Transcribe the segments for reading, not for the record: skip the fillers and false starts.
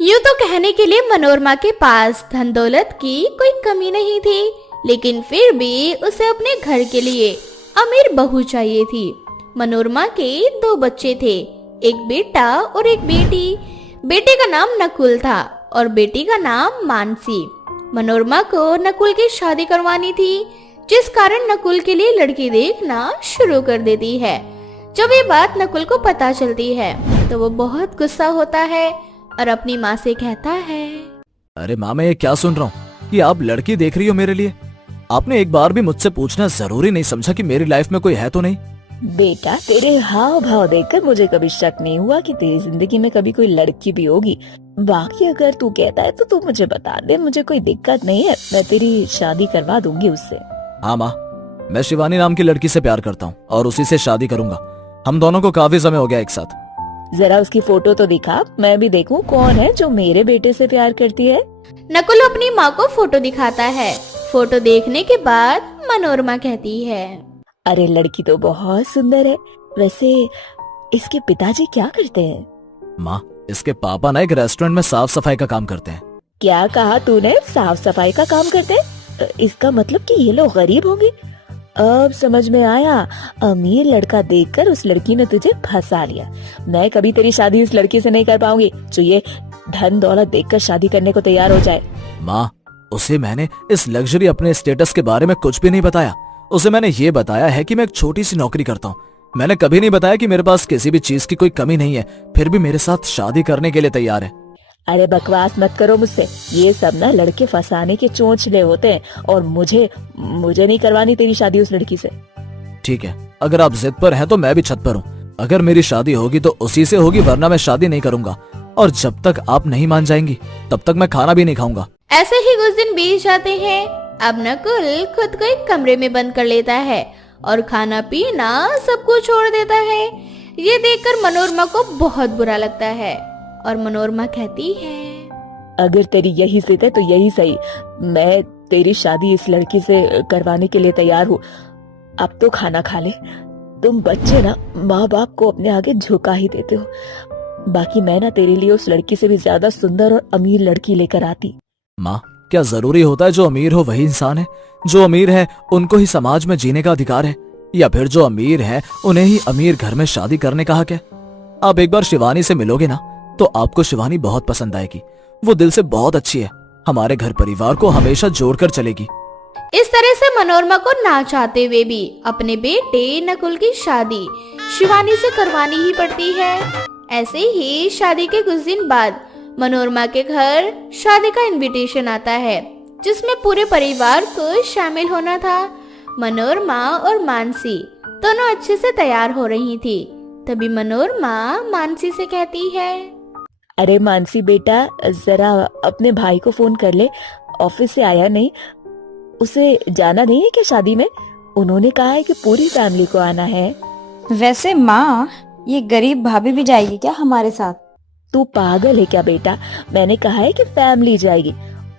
यूं तो कहने के लिए मनोरमा के पास धन दौलत की कोई कमी नहीं थी, लेकिन फिर भी उसे अपने घर के लिए अमीर बहू चाहिए थी। मनोरमा के 2 बच्चे थे, एक बेटा और एक बेटी। बेटे का नाम नकुल था और बेटी का नाम मानसी। मनोरमा को नकुल की शादी करवानी थी, जिस कारण नकुल के लिए लड़की देखना शुरू कर देती है। जब ये बात नकुल को पता चलती है तो वो बहुत गुस्सा होता है और अपनी माँ से कहता है, अरे माँ, मैं ये क्या सुन रहा हूँ कि आप लड़की देख रही हो मेरे लिए। आपने एक बार भी मुझसे पूछना जरूरी नहीं समझा कि मेरी लाइफ में कोई है तो नहीं? बेटा, तेरे हाव भाव देखकर मुझे कभी शक नहीं हुआ कि तेरी जिंदगी में कभी कोई लड़की भी होगी। बाकी अगर तू कहता है तो तू मुझे बता दे, मुझे कोई दिक्कत नहीं है, मैं तेरी शादी करवा दूंगी उससे। हाँ माँ, मैं शिवानी नाम की लड़की से प्यार करता हूँ और उसी से शादी करूंगा। हम दोनों को काफी समय हो गया एक साथ। जरा उसकी फोटो तो दिखा, मैं भी देखूं कौन है जो मेरे बेटे से प्यार करती है। नकुल अपनी माँ को फोटो दिखाता है। फोटो देखने के बाद मनोरमा कहती है, अरे लड़की तो बहुत सुंदर है। वैसे इसके पिताजी क्या करते हैं? माँ, इसके पापा ना एक रेस्टोरेंट में साफ सफाई का काम करते हैं। क्या कहा तूने? साफ सफाई का काम करते हैं? इसका मतलब कि ये लोग गरीब होंगे। अब समझ में आया, अमीर लड़का देखकर उस लड़की ने तुझे फंसा लिया। मैं कभी तेरी शादी इस लड़की से नहीं कर पाऊंगी जो ये धन दौलत देखकर शादी करने को तैयार हो जाए। माँ, उसे मैंने इस लग्जरी अपने स्टेटस के बारे में कुछ भी नहीं बताया। उसे मैंने ये बताया है कि मैं एक छोटी सी नौकरी करता हूँ। मैंने कभी नहीं बताया कि मेरे पास किसी भी चीज की कोई कमी नहीं है, फिर भी मेरे साथ शादी करने के लिए तैयार है। अरे बकवास मत करो मुझसे। ये सब ना लड़के फंसाने के चोंचले होते हैं और मुझे नहीं करवानी तेरी शादी उस लड़की से। ठीक है, अगर आप जिद पर हैं तो मैं भी छत पर हूँ। अगर मेरी शादी होगी तो उसी से होगी, वरना मैं शादी नहीं करूंगा। और जब तक आप नहीं मान जाएंगी तब तक मैं खाना भी नहीं खाऊंगा। ऐसे ही कुछ दिन बीत जाते हैं। अब नकुल खुद को एक कमरे में बंद कर लेता है और खाना पीना सब कुछ छोड़ देता है। ये देखकर मनोरमा को बहुत बुरा लगता है और मनोरमा कहती है, अगर तेरी यही जिद है तो यही सही, मैं तेरी शादी इस लड़की से करवाने के लिए तैयार हूँ। अब तो खाना खा ले। तुम बच्चे ना माँ बाप को अपने आगे झुका ही देते हो। बाकी मैं ना तेरे लिए उस लड़की से भी ज्यादा सुंदर और अमीर लड़की लेकर आती। माँ, क्या जरूरी होता है जो अमीर हो वही इंसान है? जो अमीर है उनको ही समाज में जीने का अधिकार है, या फिर जो अमीर है उन्हें ही अमीर घर में शादी करने का हक है? आप एक बार शिवानी से मिलोगे ना तो आपको शिवानी बहुत पसंद आएगी। वो दिल से बहुत अच्छी है, हमारे घर परिवार को हमेशा जोड़कर चलेगी। इस तरह से मनोरमा को ना चाहते हुए भी अपने बेटे नकुल की शादी शिवानी से करवानी ही पड़ती है। ऐसे ही शादी के कुछ दिन बाद मनोरमा के घर शादी का इनविटेशन आता है, जिसमें पूरे परिवार को शामिल होना था। मनोरमा और मानसी दोनों अच्छे से तैयार हो रही थी। तभी मनोरमा मानसी से कहती है, अरे मानसी बेटा, जरा अपने भाई को फोन कर ले। ऑफिस से आया नहीं, उसे जाना नहीं है क्या शादी में? उन्होंने कहा है कि पूरी फैमिली को आना है। वैसे माँ, ये गरीब भाभी भी जाएगी क्या हमारे साथ? तू पागल है क्या बेटा? मैंने कहा है कि फैमिली जाएगी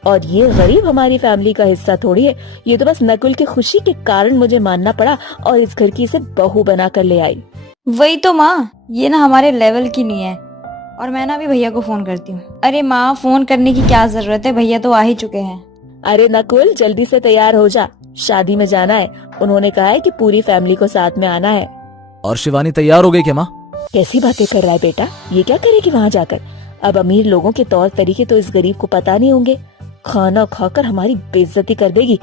और ये गरीब हमारी फैमिली का हिस्सा थोड़ी है। ये तो बस नकुल की खुशी के कारण मुझे मानना पड़ा और इस घर की इसे बहू बना कर ले आई। वही तो माँ, ये ना हमारे लेवल की नहीं है। और मैं ना अभी भैया को फोन करती हूँ। अरे माँ, फोन करने की क्या जरूरत है, भैया तो आ ही चुके हैं। अरे नकुल, जल्दी से तैयार हो जा, शादी में जाना है। उन्होंने कहा है कि पूरी फैमिली को साथ में आना है। और शिवानी तैयार हो गई क्या माँ? कैसी बातें कर रहा है बेटा? ये क्या करेगी वहाँ जाकर? अब अमीर लोगों के तौर तरीके तो इस गरीब को पता नहीं होंगे। खाना खाकर हमारी बेइज्जती कर देगी,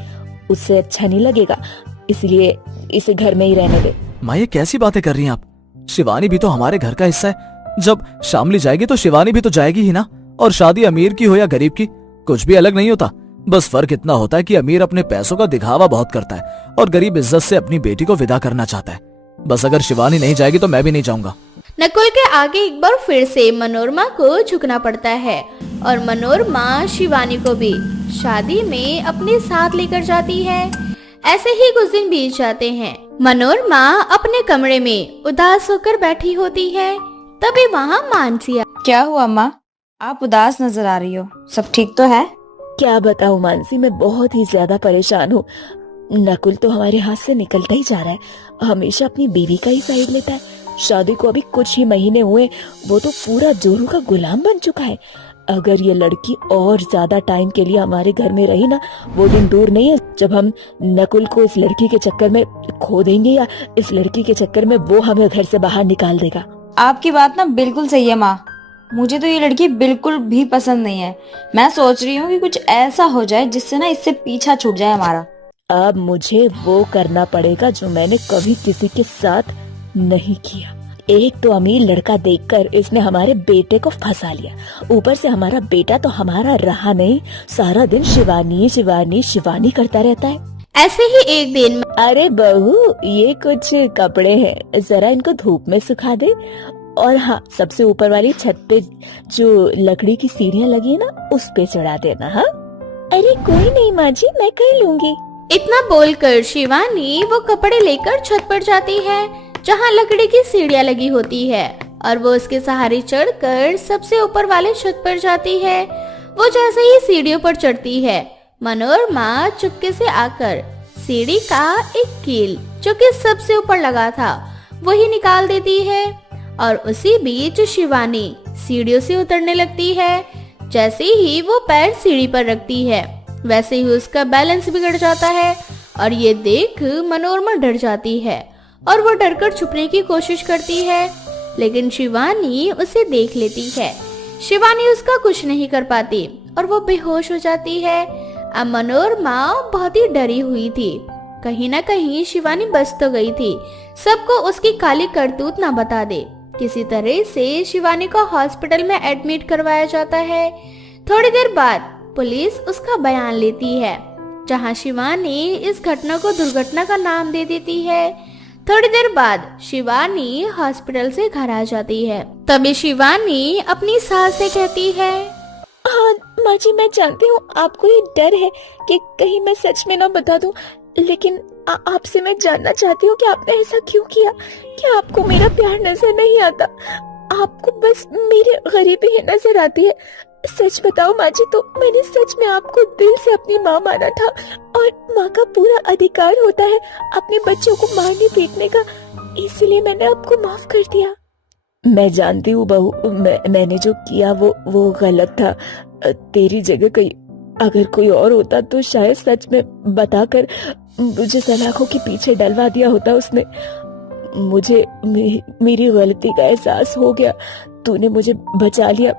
उससे अच्छा नहीं लगेगा। इसलिए इसे घर में ही रहने दे। माँ, ये कैसी बातें कर रही हैं आप? शिवानी भी तो हमारे घर का हिस्सा है। जब शामली जाएगी तो शिवानी भी तो जाएगी ही ना। और शादी अमीर की हो या गरीब की, कुछ भी अलग नहीं होता। बस फर्क इतना होता है कि अमीर अपने पैसों का दिखावा बहुत करता है और गरीब इज्जत से अपनी बेटी को विदा करना चाहता है। बस अगर शिवानी नहीं जाएगी तो मैं भी नहीं जाऊंगा। नकुल के आगे एक बार फिर से मनोरमा को झुकना पड़ता है और मनोरमा शिवानी को भी शादी में अपने साथ लेकर जाती है। ऐसे ही कुछ दिन बीत जाते हैं। मनोरमा अपने कमरे में उदास होकर बैठी होती है। तभी वहाँ मानसी। क्या हुआ माँ, आप उदास नजर आ रही हो, सब ठीक तो है? क्या बताऊं मानसी, मैं बहुत ही ज्यादा परेशान हूँ। नकुल तो हमारे हाथ से निकलता ही जा रहा है, हमेशा अपनी बीवी का ही साइड लेता है। शादी को अभी कुछ ही महीने हुए, वो तो पूरा जोरू का गुलाम बन चुका है। अगर ये लड़की और ज्यादा टाइम के लिए हमारे घर में रही ना, वो दिन दूर नहीं है जब हम नकुल को इस लड़की के चक्कर में खो देंगे, या इस लड़की के चक्कर में वो हमें घर से बाहर निकाल देगा। आपकी बात ना बिल्कुल सही है माँ, मुझे तो ये लड़की बिल्कुल भी पसंद नहीं है। मैं सोच रही हूँ कि कुछ ऐसा हो जाए जिससे ना इससे पीछा छूट जाए हमारा। अब मुझे वो करना पड़ेगा जो मैंने कभी किसी के साथ नहीं किया। एक तो अमीर लड़का देखकर इसने हमारे बेटे को फंसा लिया, ऊपर से हमारा बेटा तो हमारा रहा नहीं, सारा दिन शिवानी शिवानी शिवानी करता रहता है। ऐसे ही एक दिन अरे बहू, ये कुछ कपड़े हैं, जरा इनको धूप में सुखा दे। और हाँ, सबसे ऊपर वाली छत पे जो लकड़ी की सीढ़ियाँ लगी है ना, उस पे चढ़ा देना। हाँ, अरे कोई नहीं माँ जी, मैं कर लूंगी। इतना बोलकर शिवानी वो कपड़े लेकर छत पर जाती है जहाँ लकड़ी की सीढ़ियाँ लगी होती है, और वो उसके सहारे चढ़कर सबसे ऊपर वाले छत पर जाती है। वो जैसे ही सीढ़ियों पर चढ़ती है, मनोरमा चुपके से आकर सीढ़ी का एक कील जो कि सबसे ऊपर लगा था वही निकाल देती है, और उसी बीच शिवानी सीढ़ियों से उतरने लगती है। जैसे ही वो पैर सीढ़ी पर रखती है, वैसे ही उसका बैलेंस बिगड़ जाता है, और ये देख मनोरमा डर जाती है और वो डरकर छुपने की कोशिश करती है, लेकिन शिवानी उसे देख लेती है। शिवानी उसका कुछ नहीं कर पाती और वो बेहोश हो जाती है। अब मनोरमा बहुत ही डरी हुई थी, कहीं ना कहीं शिवानी बच तो गई थी, सबको उसकी काली करतूत ना बता दे। किसी तरह से शिवानी को हॉस्पिटल में एडमिट करवाया जाता है। थोड़ी देर बाद पुलिस उसका बयान लेती है, जहां शिवानी इस घटना को दुर्घटना का नाम दे देती है। थोड़ी देर बाद शिवानी हॉस्पिटल से घर आ जाती है। तभी शिवानी अपनी सास से कहती है, हाँ माँ जी, मैं जानती हूँ आपको ये डर है कि कहीं मैं सच में ना बता दूं, लेकिन आपसे मैं जानना चाहती हूँ कि आपने ऐसा क्यों किया। क्या आपको मेरा प्यार नजर नहीं आता? आपको बस मेरी गरीबी ही नजर आती है। सच बताओ माँ जी, तो मैंने सच में आपको दिल से अपनी माँ माना था, और माँ का पूरा अधिकार होता है अपने बच्चों को मारने पीटने का, इसलिए मैंने आपको माफ कर दिया। मैं जानती हूँ बहू, मैंने जो किया वो गलत था। तेरी जगह अगर कोई और होता तो शायद सच में बताकर मुझे सलाखों के पीछे डलवा दिया होता उसने। मुझे मेरी गलती का एहसास हो गया, तूने मुझे बचा लिया।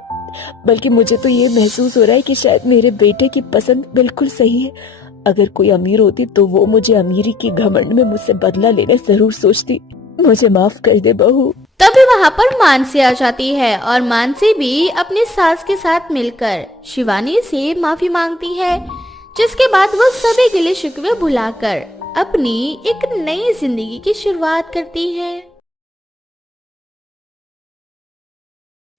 बल्कि मुझे तो ये महसूस हो रहा है कि शायद मेरे बेटे की पसंद बिल्कुल सही है। अगर कोई अमीर होती तो वो मुझे अमीरी की घमंड में मुझसे बदला लेने जरूर सोचती। मुझे माफ कर दे बहू। तभी वहाँ पर मानसी आ जाती है, और मानसी भी अपनी सास के साथ मिलकर शिवानी से माफी मांगती है, जिसके बाद वो सभी गिले शिकवे भुलाकर अपनी एक नई जिंदगी की शुरुआत करती है।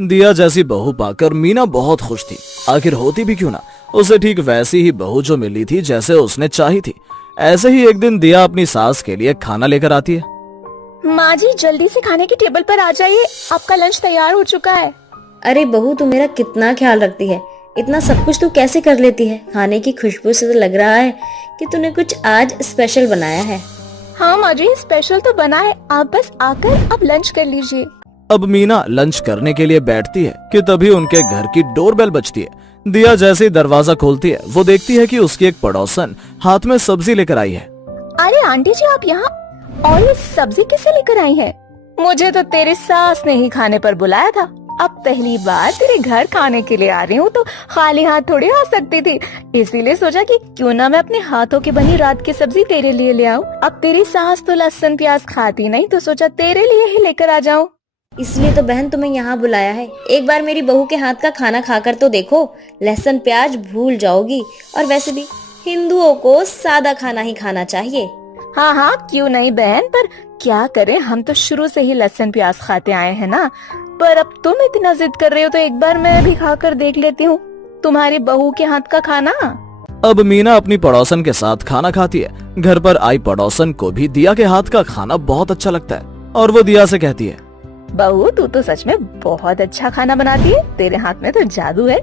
दिया जैसी बहू पाकर मीना बहुत खुश थी। आखिर होती भी क्यों ना, उसे ठीक वैसी ही बहू जो मिली थी जैसे उसने चाही थी। ऐसे ही एक दिन दिया अपनी सास के लिए खाना लेकर आती है। माँ जी, जल्दी से खाने की टेबल पर आ जाइए, आपका लंच तैयार हो चुका है। अरे बहू, तू मेरा कितना ख्याल रखती है, इतना सब कुछ तू कैसे कर लेती है? खाने की खुशबू से तो लग रहा है कि तूने कुछ आज स्पेशल बनाया है। हाँ माँ जी, स्पेशल तो बना है, आप बस आकर अब लंच कर लीजिए। अब मीना लंच करने के लिए बैठती है कि तभी उनके घर की डोरबेल बजती है। दिया जैसे ही दरवाजा खोलती है, वो देखती है कि उसकी एक पड़ोसन हाथ में सब्जी लेकर आई है। अरे आंटी जी, आप यहाँ, और ये सब्जी किसे लेकर आई है? मुझे तो तेरी सास ने ही खाने पर बुलाया था। अब पहली बार तेरे घर खाने के लिए आ रही हूँ तो खाली हाथ थोड़ी आ सकती थी, इसीलिए सोचा कि क्यों ना मैं अपने हाथों की बनी रात की सब्जी तेरे लिए ले आऊँ। अब तेरी सास तो लहसुन प्याज खाती नहीं, तो सोचा तेरे लिए ही लेकर आ जाऊँ। इसलिए तो बहन तुम्हें यहाँ बुलाया है। एक बार मेरी बहू के हाथ का खाना खाकर तो देखो, लहसुन प्याज भूल जाओगी। और वैसे भी हिंदुओं को सादा खाना ही खाना चाहिए। हाँ हाँ, क्यों नहीं बहन, पर क्या करें, हम तो शुरू से ही लहसुन प्याज खाते आए हैं ना। पर अब तुम इतना जिद कर रहे हो तो एक बार मैं भी खाकर देख लेती हूँ तुम्हारी बहू के हाथ का खाना। अब मीना अपनी पड़ोसन के साथ खाना खाती है। घर पर आई पड़ोसन को भी दिया के हाथ का खाना बहुत अच्छा लगता है, और वो दिया से कहती है, बहू तू तो सच में बहुत अच्छा खाना बनाती है, तेरे हाथ में तो जादू है।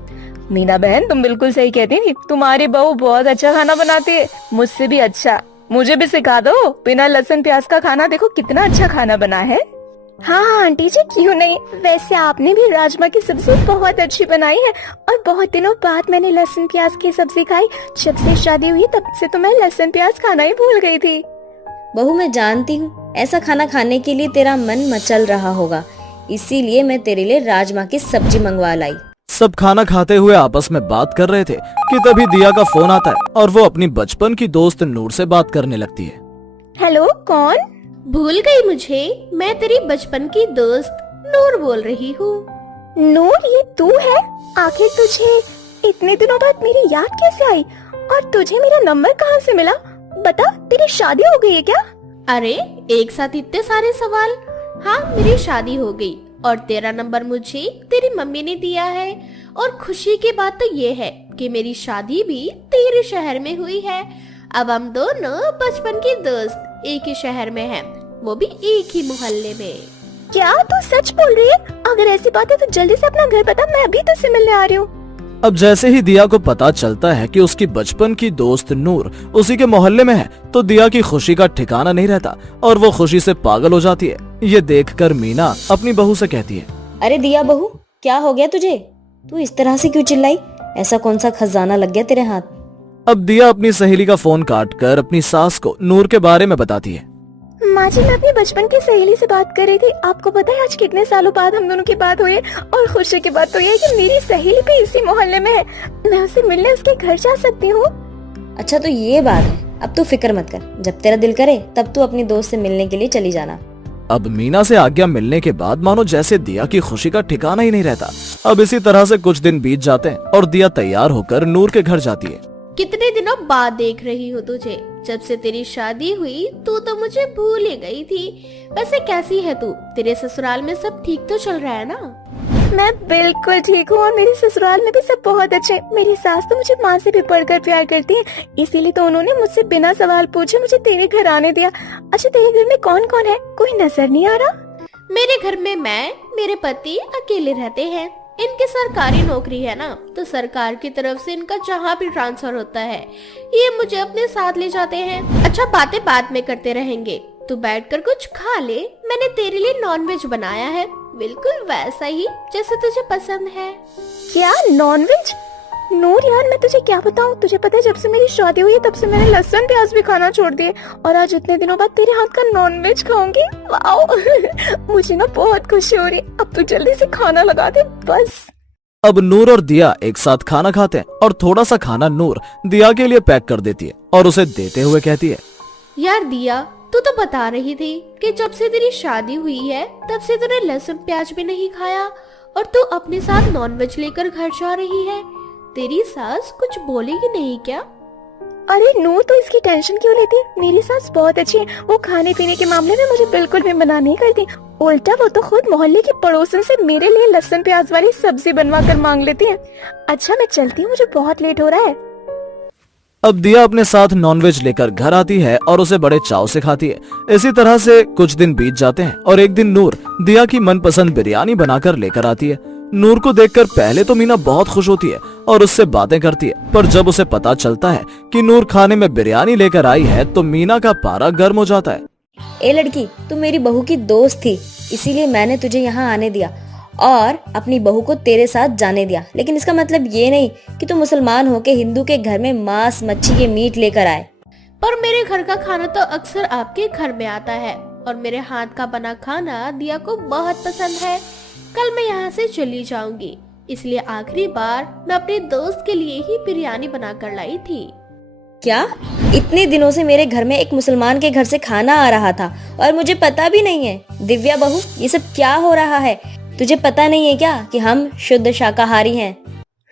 मीना बहन, तुम बिल्कुल सही कहती थी, तुम्हारी बहू बहुत अच्छा खाना बनाती है, मुझसे भी अच्छा। मुझे भी सिखा दो, बिना लहसुन प्याज का खाना देखो कितना अच्छा खाना बना है। हाँ हाँ आंटी जी, क्यों नहीं। वैसे आपने भी राजमा की सब्जी बहुत अच्छी बनाई है और बहुत दिनों बाद मैंने लहसुन प्याज की सब्जी खाई। जब से शादी हुई तब से तो मैं लहसुन प्याज खाना ही भूल गई थी। बहू मैं जानती हूँ ऐसा खाना खाने के लिए तेरा मन मचल रहा होगा, इसीलिए मैं तेरे लिए राजमा की सब्जी मंगवा लाई। सब खाना खाते हुए आपस में बात कर रहे थे कि तभी दिया का फोन आता है और वो अपनी बचपन की दोस्त नूर से बात करने लगती है। हेलो, कौन? भूल गई मुझे? मैं तेरी बचपन की दोस्त नूर बोल रही हूँ। नूर, ये तू है? आखिर तुझे इतने दिनों बाद मेरी याद कैसे आई और तुझे मेरा नंबर कहाँ से मिला? बता, तेरी शादी हो गई है क्या? अरे एक साथ इतने सारे सवाल। हाँ, मेरी शादी हो गई और तेरा नंबर मुझे तेरी मम्मी ने दिया है। और खुशी की बात तो ये है कि मेरी शादी भी तेरे शहर में हुई है। अब हम दोनों बचपन की दोस्त एक ही शहर में हैं, वो भी एक ही मोहल्ले में। क्या तू सच बोल रही है? अगर ऐसी बात है तो जल्दी से अपना घर बता, मैं अभी तुझसे मिलने आ रही हूँ। अब जैसे ही दिया को पता चलता है कि उसकी बचपन की दोस्त नूर उसी के मोहल्ले में है तो दिया की खुशी का ठिकाना नहीं रहता और वो खुशी से पागल हो जाती है। ये देखकर मीना अपनी बहू से कहती है, अरे दिया बहू, क्या हो गया तुझे? तू इस तरह से क्यों चिल्लाई? ऐसा कौन सा खजाना लग गया तेरे हाथ? अब दिया अपनी सहेली का फोन काटकर अपनी सास को नूर के बारे में बताती है। माँ जी, मैं अपनी बचपन की सहेली से बात कर रही थी। आपको पता है आज कितने सालों बाद हम दोनों की बात हुई है और खुशी की बात तो ये है कि मेरी सहेली भी इसी मोहल्ले में है। मैं उसे मिलने उसके घर जा सकती हूँ। अच्छा तो ये बात है, अब तू फिक्र मत कर, जब तेरा दिल करे तब तू अपनी दोस्त से मिलने के लिए चली जाना। अब मीना से आज्ञा मिलने के बाद मानो जैसे दिया की खुशी का ठिकाना ही नहीं रहता। अब इसी तरह से कुछ दिन बीत जाते हैं और दिया तैयार होकर नूर के घर जाती है। कितने दिनों बाद देख रही हूँ तुझे। जब से तेरी शादी हुई तू तो मुझे भूल ही गई थी। वैसे कैसी है तू? तेरे ससुराल में सब ठीक तो चल रहा है ना? मैं बिल्कुल ठीक हूँ और मेरे ससुराल में भी सब बहुत अच्छे। मेरी सास तो मुझे माँ से भी बढ़कर प्यार करती है, इसीलिए तो उन्होंने मुझसे बिना सवाल पूछे मुझे तेरे घर आने दिया। अच्छा, तेरे घर में कौन कौन है? कोई नजर नहीं आ रहा? मेरे घर में मैं, मेरे पति अकेले रहते हैं। इनकी सरकारी नौकरी है ना, तो सरकार की तरफ से इनका जहाँ भी ट्रांसफर होता है ये मुझे अपने साथ ले जाते हैं। अच्छा, बातें बाद में करते रहेंगे, तू बैठकर कुछ खा ले। मैंने तेरे लिए नॉनवेज बनाया है, बिल्कुल वैसा ही जैसे तुझे पसंद है। क्या नॉनवेज? नूर यार, मैं तुझे क्या बताऊँ, तुझे पता है जब से मेरी शादी हुई है तब से मैंने लहसुन प्याज भी खाना छोड़ दिए और आज इतने दिनों बाद तेरे हाथ का नॉनवेज खाऊंगी। वाओ मुझे ना बहुत खुशी हो रही है। अब तू जल्दी से खाना लगा दे बस। अब नूर और दिया एक साथ खाना खाते हैं और थोड़ा सा खाना नूर दिया के लिए पैक कर देती है और उसे देते हुए कहती है, यार दिया, तू तो बता रही थी कि जब से तेरी शादी हुई है तब से तूने लहसुन प्याज भी नहीं खाया और तू अपने साथ नॉनवेज लेकर घर जा रही है। तेरी सास कुछ बोलेगी नहीं क्या? अरे नूर, तो इसकी टेंशन क्यों लेती? मेरी सास बहुत अच्छी है, वो खाने पीने के मामले में मुझे बिल्कुल भी मना नहीं करती। उल्टा वो तो खुद मोहल्ले की पड़ोसन से मेरे लिए लहसुन प्याज वाली सब्जी बनवा कर मांग लेती है। अच्छा मैं चलती हूँ, मुझे बहुत लेट हो रहा है। अब दिया अपने साथ नॉनवेज लेकर घर आती है और उसे बड़े चाव से खाती है। इसी तरह से कुछ दिन बीत जाते हैं और एक दिन नूर दिया की मनपसंद बिरयानी बनाकर लेकर आती है। नूर को देखकर पहले तो मीना बहुत खुश होती है और उससे बातें करती है, पर जब उसे पता चलता है कि नूर खाने में बिरयानी लेकर आई है तो मीना का पारा गर्म हो जाता है। ए लड़की, तू मेरी बहू की दोस्त थी, इसीलिए मैंने तुझे यहाँ आने दिया और अपनी बहू को तेरे साथ जाने दिया। लेकिन इसका मतलब ये नहीं कि तू मुसलमान होके हिंदू के घर में मांस मच्छी के मीट लेकर आए। पर मेरे घर का खाना तो अक्सर आपके घर में आता है और मेरे हाथ का बना खाना दिया को बहुत पसंद है। कल मैं यहाँ से चली जाऊंगी, इसलिए आखिरी बार मैं अपने दोस्त के लिए ही बिरयानी बनाकर लाई थी। क्या? इतने दिनों से मेरे घर में एक मुसलमान के घर से खाना आ रहा था और मुझे पता भी नहीं है? दिव्या बहू, ये सब क्या हो रहा है? तुझे पता नहीं है क्या कि हम शुद्ध शाकाहारी हैं?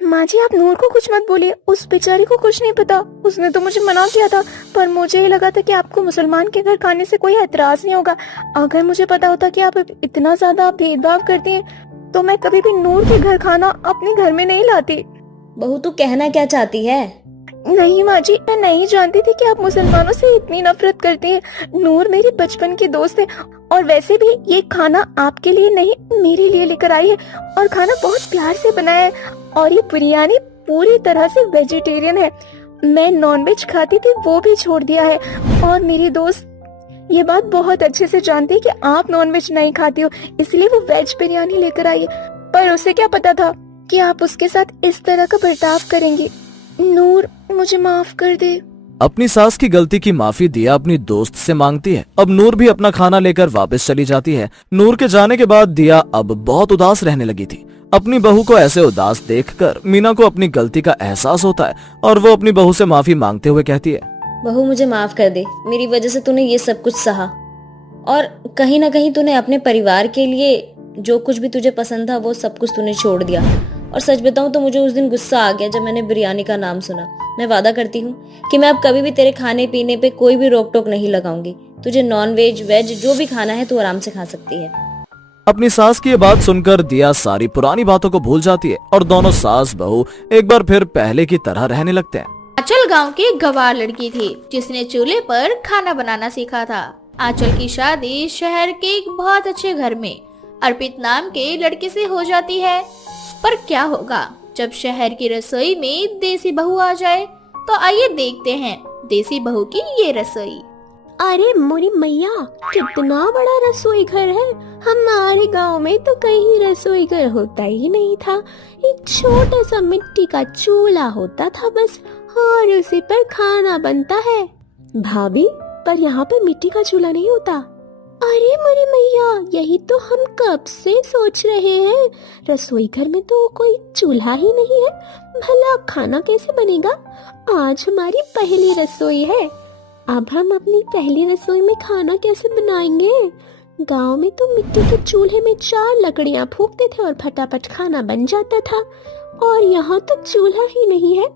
माँ जी, आप नूर को कुछ मत बोलिए, उस बेचारी को कुछ नहीं पता। उसने तो मुझे मना किया था, पर मुझे ही लगा था कि आपको मुसलमान के घर खाने से कोई एतराज नहीं होगा। अगर मुझे पता होता कि आप इतना ज्यादा भेदभाव करती हैं, तो मैं कभी भी नूर के घर खाना अपने घर में नहीं लाती। बहू, तू कहना क्या चाहती है? नहीं माँ जी, मैं नहीं जानती थी कि आप मुसलमानों से इतनी नफरत करती हैं। नूर मेरी बचपन की दोस्त है और वैसे भी ये खाना आपके लिए नहीं मेरे लिए लेकर आई है और खाना बहुत प्यार से बनाया है और ये बिरयानी पूरी तरह से वेजिटेरियन है। मैं नॉनवेज खाती थी, वो भी छोड़ दिया है और मेरी दोस्त ये बात बहुत अच्छे से जानती है कि आप नॉनवेज नहीं खाती हो, इसलिए वो वेज बिरयानी लेकर आई है। पर उसे क्या पता था कि आप उसके साथ इस तरह का बर्ताव करेंगी। नूर, मुझे माफ कर दे। अपनी सास की गलती की माफी दिया अपनी दोस्त से मांगती है। अब नूर भी अपना खाना लेकर वापस चली जाती है। नूर के जाने के बाद दिया अब बहुत उदास रहने लगी थी। अपनी बहू को ऐसे उदास देखकर मीना को अपनी गलती का एहसास होता है और वो अपनी बहू से माफी मांगते हुए कहती है, बहू मुझे माफ कर दे, मेरी वजह से तूने ये सब कुछ सहा और कहीं ना कहीं तूने अपने परिवार के लिए जो कुछ भी तुझे पसंद था वो सब कुछ तूने छोड़ दिया। और सच बताऊं तो मुझे उस दिन गुस्सा आ गया जब मैंने बिरयानी का नाम सुना। मैं वादा करती हूँ कि मैं अब कभी भी तेरे खाने पीने पे कोई भी रोक टोक नहीं लगाऊंगी। तुझे नॉन वेज वेज जो भी खाना है तू आराम से खा सकती है। अपनी सास की ये बात सुनकर दिया सारी पुरानी बातों को भूल जाती है और दोनों सास बहू एक बार फिर पहले की तरह रहने लगते हैं। आंचल गांव की एक गवार लड़की थी जिसने चूल्हे पर खाना बनाना सीखा था। आंचल की शादी शहर के एक बहुत अच्छे घर में अर्पित नाम के लड़के से हो जाती है। पर क्या होगा जब शहर की रसोई में देसी बहू आ जाए? तो आइए देखते हैं देसी बहू की ये रसोई। अरे मोरी मैया, कितना बड़ा रसोई घर है। हमारे गांव में तो कहीं रसोई घर होता ही नहीं था। एक छोटा सा मिट्टी का चूल्हा होता था बस, और उसी पर खाना बनता है। भाभी, पर यहाँ पर मिट्टी का चूल्हा नहीं होता। अरे मोरी मैया, यही तो हम कब से सोच रहे हैं। रसोई घर में तो कोई चूल्हा ही नहीं है, भला खाना कैसे बनेगा? आज हमारी पहली रसोई है। अब हम अपनी पहली रसोई में खाना कैसे बनाएंगे? गांव में तो मिट्टी के चूल्हे में 4 लकड़ियां फूंकते थे और फटाफट खाना बन जाता था, और यहाँ तो चूल्हा ही नहीं है।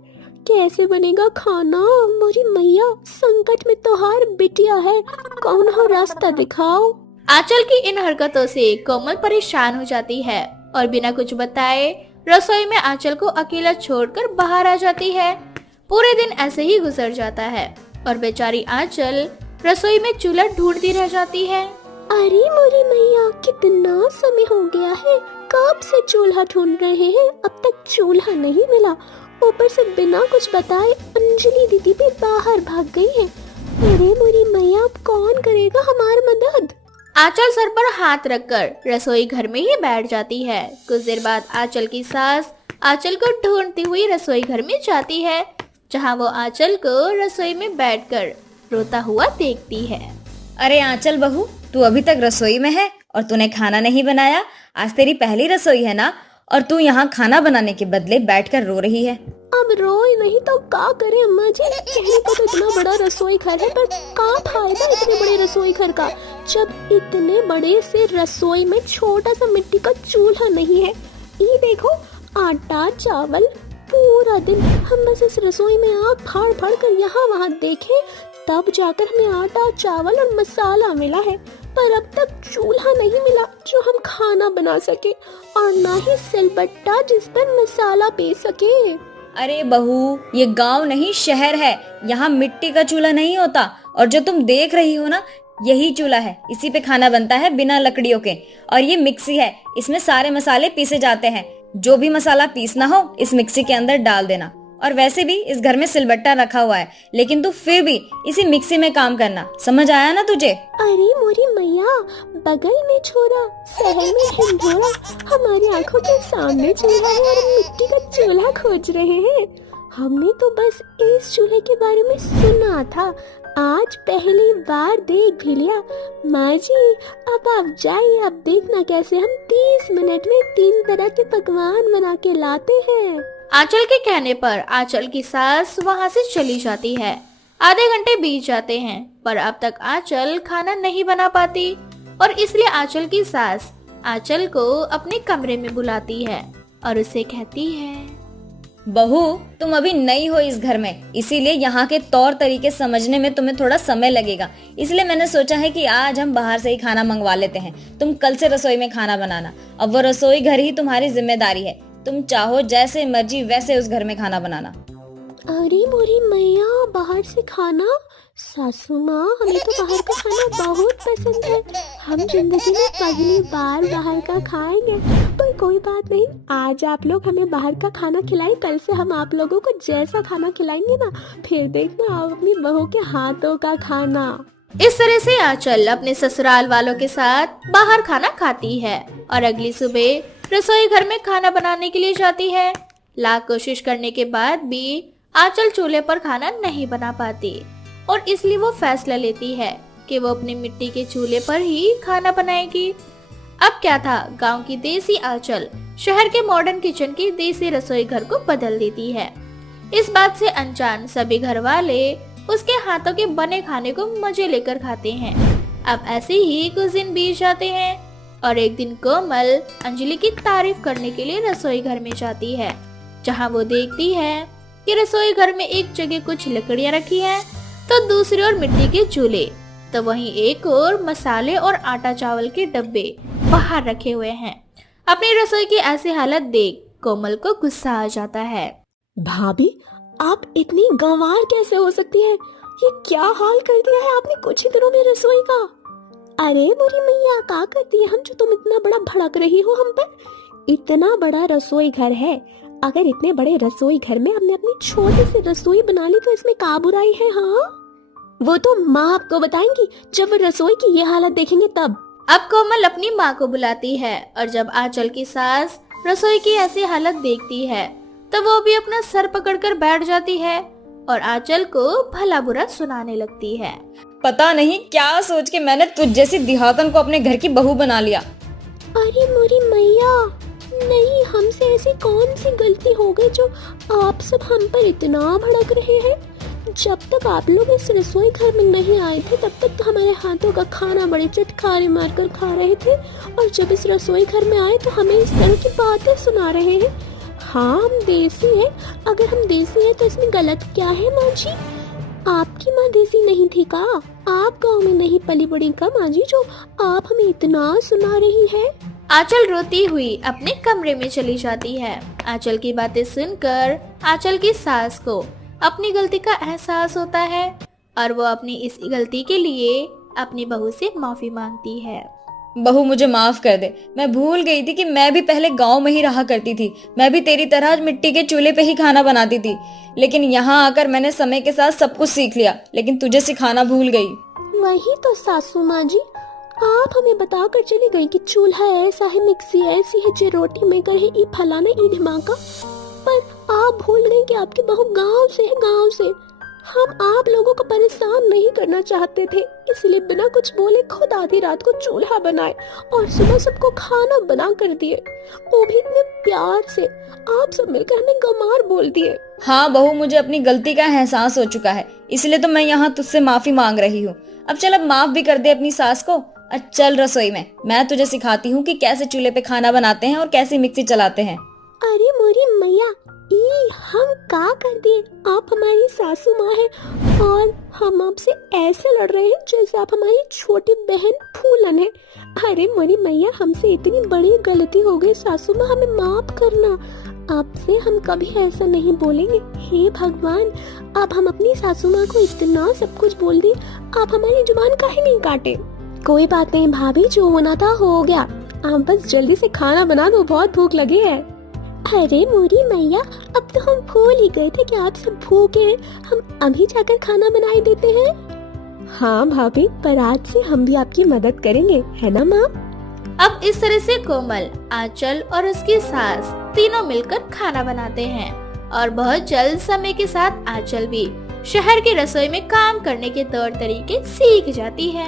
कैसे बनेगा खाना? मोरी मैया, संकट में तो हार बिटिया है, कौन हो रास्ता दिखाओ। आंचल की इन हरकतों से कोमल परेशान हो जाती है और बिना कुछ बताए रसोई में आंचल को अकेला छोड़कर बाहर आ जाती है। पूरे दिन ऐसे ही गुजर जाता है और बेचारी आंचल रसोई में चूल्हा ढूंढती रह जाती है। अरे मोरी मैया, कितना समय हो गया है, कब से चूल्हा ढूंढ रहे हैं, अब तक चूल्हा नहीं मिला। ऊपर से बिना कुछ बताए अंजलि दीदी भी बाहर भाग गई है। अरे मोरी मैया, अब कौन करेगा हमारी मदद? आंचल सर पर हाथ रखकर रसोई घर में ही बैठ जाती है। कुछ देर बाद आंचल की सास आंचल को ढूंढती हुई रसोई घर में जाती है, जहां वो आंचल को रसोई में बैठकर रोता हुआ देखती है। अरे आंचल बहू, तू अभी तक रसोई में है और तूने खाना नहीं बनाया। आज तेरी पहली रसोई है ना, और तू यहाँ खाना बनाने के बदले बैठकर रो रही है। अब रोए नहीं तो क्या करे अम्मा जी? कहने को तो इतना बड़ा रसोई घर है, पर क्या फायदा इतने बड़े रसोई घर का जब इतने बड़े से रसोई में छोटा सा मिट्टी का चूल्हा नहीं है। ये देखो, आटा चावल, पूरा दिन हम बस इस रसोई में आग फाड़ फाड़ कर यहाँ वहाँ देखे, तब जाकर हमें आटा चावल और मसाला मिला है। पर अब तक चूल्हा नहीं मिला जो हम खाना बना सके, और ना ही सिलबट्टा जिस पर मसाला पीस सके। अरे बहू, ये गांव नहीं शहर है, यहाँ मिट्टी का चूल्हा नहीं होता। और जो तुम देख रही हो ना, यही चूल्हा है, इसी पे खाना बनता है बिना लकड़ियों के। और ये मिक्सी है, इसमें सारे मसाले पीसे जाते हैं। जो भी मसाला पीसना हो इस मिक्सी के अंदर डाल देना। और वैसे भी इस घर में सिलबट्टा रखा हुआ है, लेकिन तू फिर भी इसी मिक्सी में काम करना। समझ आया ना तुझे? अरे मोरी मैया, बगल में छोरा, शहर में ढिंढोरा, हमारी आंखों के सामने चल रहा है और मिट्टी का चूल्हा खोज रहे हैं। हमने तो बस इस चूल्हे के बारे में सुना था, आज पहली बार देख भी लिया। माँ जी, अब आप जाइए, अब देखना कैसे हम 30 मिनट में 3 तरह के पकवान बना के लाते हैं। आंचल के कहने पर आंचल की सास वहां से चली जाती है। आधे घंटे बीत जाते हैं, पर अब तक आंचल खाना नहीं बना पाती, और इसलिए आंचल की सास आंचल को अपने कमरे में बुलाती है और उसे कहती है, बहू, तुम अभी नई हो इस घर में, इसीलिए यहाँ के तौर तरीके समझने में तुम्हें थोड़ा समय लगेगा। इसलिए मैंने सोचा है कि आज हम बाहर से ही खाना मंगवा लेते हैं। तुम कल से रसोई में खाना बनाना। अब वो रसोई घर ही तुम्हारी जिम्मेदारी है। तुम चाहो जैसे मर्जी वैसे उस घर में खाना बनाना। अरे मोरी मैया, बाहर से खाना? सासू माँ, हमें तो बाहर का खाना बहुत पसंद है। हम जिंदगी में पहली बार बाहर का खाएंगे। पर कोई बात नहीं, आज आप लोग हमें बाहर का खाना खिलाएं, कल से हम आप लोगों को जैसा खाना खिलाएंगे ना, फिर देखना आप अपनी बहू के हाथों का खाना। इस तरह से आंचल अपने ससुराल वालों के साथ बाहर खाना खाती है और अगली सुबह रसोई घर में खाना बनाने के लिए जाती है। लाख कोशिश करने के बाद भी आंचल चूल्हे पर खाना नहीं बना पाती और इसलिए वो फैसला लेती है कि वो अपने मिट्टी के चूल्हे पर ही खाना बनाएगी। अब क्या था, गांव की देसी आंचल शहर के मॉडर्न किचन की देसी रसोई घर को बदल देती है। इस बात से अनजान सभी घर वाले उसके हाथों के बने खाने को मजे लेकर खाते हैं। अब ऐसे ही कुछ दिन बीत जाते हैं और एक दिन कोमल अंजलि की तारीफ करने के लिए रसोई घर में जाती है, जहां वो देखती है कि रसोई घर में एक जगह कुछ लकड़ियां रखी हैं, तो दूसरी ओर मिट्टी के चूल्हे, तो वहीं एक और मसाले और आटा चावल के डब्बे बाहर रखे हुए हैं। अपनी रसोई की ऐसी हालत देख कोमल को गुस्सा आ जाता है। भाभी, आप इतनी गंवार कैसे हो सकती है? ये क्या हाल कर दिया है आपने कुछ ही दिनों में रसोई का। अरे मोरी मैया, क्या करती है हम जो तुम इतना बड़ा भड़क रही हो हम पर? इतना बड़ा रसोई घर है, अगर इतने बड़े रसोई घर में हमने अपनी छोटी सी रसोई बना ली तो इसमें क्या बुराई है? हाँ, वो तो माँ आपको बताएंगी जब वो रसोई की ये हालत देखेंगे तब। अब कोमल अपनी माँ को बुलाती है और जब आंचल की सास रसोई की ऐसी हालत देखती है तो वो भी अपना सर पकड़कर बैठ जाती है और आंचल को भला बुरा सुनाने लगती है। पता नहीं क्या सोच के मैंने तुझ जैसी दिहातन को अपने घर की बहू बना लिया। अरे मोरी मैया, नहीं, हमसे ऐसी कौन सी गलती हो गई जो आप सब हम पर इतना भड़क रहे हैं? जब तक आप लोग इस रसोई घर में नहीं आए थे तब तक तो हमारे हाथों का खाना बड़े चटखारे मारकर खा रहे थे, और जब इस रसोई घर में आए तो हमें इस तरह की बातें सुना रहे हैं। हाँ, हम देसी हैं, अगर हम देसी हैं तो इसमें गलत क्या है माँ जी? आपकी माँ देसी नहीं थी का? आप गाँव में नहीं पली बड़ी का माँ जी जो आप हमें इतना सुना रही है? आंचल रोती हुई अपने कमरे में चली जाती है। आंचल की बातें सुनकर आंचल की सास को अपनी गलती का एहसास होता है और वो अपनी इस गलती के लिए अपनी बहू से माफी मांगती है। बहू, मुझे माफ कर दे, मैं भूल गई थी कि मैं भी पहले गांव में ही रहा करती थी। मैं भी तेरी तरह मिट्टी के चूल्हे पे ही खाना बनाती थी, लेकिन यहाँ आकर मैंने समय के साथ सब कुछ सीख लिया, लेकिन तुझे सिखाना भूल गई। वही तो सासू माँ जी, आप हमें बता कर चली गई कि चूल्हा ऐसा है, मिक्सी ऐसी है, जे रोटी मेकर है, ई फलाना ई ढिमाका, पर आप भूल गए कि आपकी बहू गांव से है, गांव से। हम आप लोगों को परेशान नहीं करना चाहते थे, इसलिए बिना कुछ बोले खुद आधी रात को चूल्हा बनाए और सुबह सबको खाना बना कर दिए, वो भी इतने प्यार से। आप सब मिलकर हमें गंवार बोल दिए। हाँ बहू, मुझे अपनी गलती का एहसास हो चुका है, इसलिए तो मैं यहाँ तुझसे माफी मांग रही हूँ। अब चल, अब माफ भी कर दे अपनी सास को। चल रसोई में, मैं तुझे सिखाती हूँ कि कैसे चूल्हे पे खाना बनाते हैं और कैसे मिक्सी चलाते हैं। अरे मोरी मैया, हम क्या कर दिए? आप हमारी सासू माँ हैं और हम आपसे ऐसे लड़ रहे हैं जैसे आप हमारी छोटी बहन फूलन है। अरे मोरी मैया, हमसे इतनी बड़ी गलती हो गई सासू माँ, हमें माफ करना। आपसे हम कभी ऐसा नहीं बोलेंगे। हे भगवान, अब हम अपनी सासू माँ को इतना सब कुछ बोल दी, आप हमारी जुबान काहे नहीं काटे? कोई बात नहीं भाभी, जो होना था हो गया। आप बस जल्दी से खाना बना दो, बहुत भूख लगी है। अरे मोरी मैया, अब तो हम भूल ही गए थे कि आप सब भूखे हैं। हम अभी जाकर खाना बनाए देते हैं। हाँ भाभी, पर आज से हम भी आपकी मदद करेंगे, है ना माँ? अब इस तरह से कोमल, आंचल और उसकी सास तीनों मिलकर खाना बनाते हैं और बहुत जल्द समय के साथ आंचल भी शहर की रसोई में काम करने के तौर तरीके सीख जाती है।